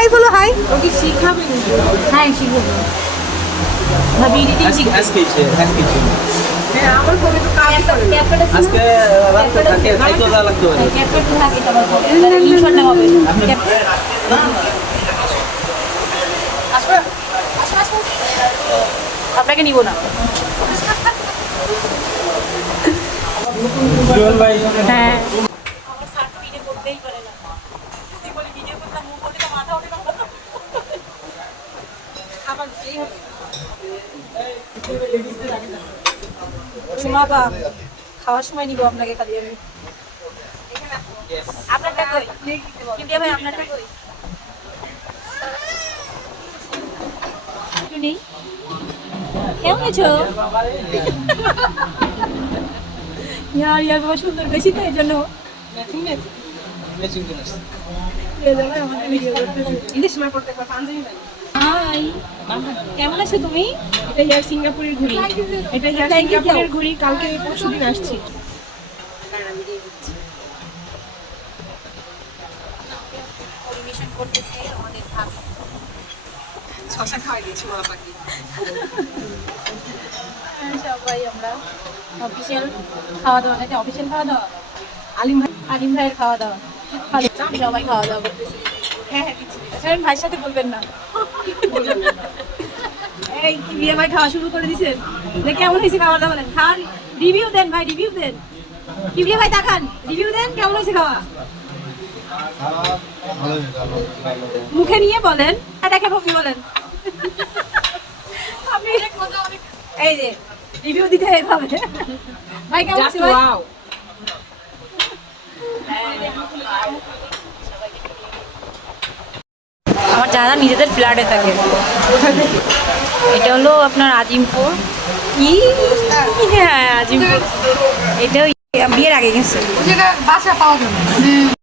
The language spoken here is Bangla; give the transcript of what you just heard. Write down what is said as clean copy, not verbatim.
হাই বলো হাই। ওকে শিখাবে কিন্তু। হ্যাঁ শিখবো। ভাবি এডিটিং শিখবো। হ্যাঁ আমার ফোনে তো কাজ করে না। আজকে রাতে থাকে খাইতে যা লাগতো ক্যাপকাট তো থাকে তোমার ফোনে। তাহলে ইনশট না হবে। আসবে। আপনাকে নিব না। জল ভাই হ্যাঁ আমার স্যার তো ভিডিও করতেই পারে না। যদি বলি ভিডিও করতাম মুখ ওঠে না মাথা ওঠে না। আবার এই হবে। শোনা বা খাওয়ার সময় নিব আপনাকে খালি আমি। আপনারটা কই? কিমটিয়া ভাই আপনারটা কই? একটু নেই। কেমন আছো? ইয়ার বাবা সুন্দর বেশি তো এই জন্য হাই কেমন আছো তুমি? এটা ইয়ার সিঙ্গাপুরের ঘুড়ি। এটা ইয়ার সিঙ্গাপুরের ঘুড়ি। কালকে পরশুদিন আসছি। পরিবেশন করতেছে আমাদের ভাবি। শশা খাওয়াই দিয়েছি মা পাখি। সবাই আমরা অফিসিয়াল খাওয়া দাওয়া নাকি অফিসিয়াল খাওয়া দাওয়া আলিম ভাইয়ের খাওয়া দাওয়া সবাই খাওয়া দাওয়া করতেছে। হ্যাঁ হ্যাঁ দিচ্ছি। কারণ ভাইয়ের সাথে বলবেন না। এই কি বিয়ে ভাই খাওয়া শুরু করে দিছেন? যে কেমন হয়েছে খাওয়া দাওয়া? বলেন খান রিভিউ দেন ভাই রিভিউ দেন। কি বিয়ে ভাই তাকান রিভিউ দেন কেমন হয়েছে খাওয়া? মুখে নিয়ে বলেন আর দেখে ভঙ্গি বলেন। আপনি এই যে রিভিউ দিতে এইভাবে ভাই কেমন জাস্ট হয়েছে ভাই? ওয়াও। আমার যারা নিজেদের ফ্ল্যাটে থাকে এটা হলো আপনার আজিমপুর। কি হ্যাঁ আজিমপুর। এটাও বিয়ের আগে গেছে। বাসা পাওয়া যাবে।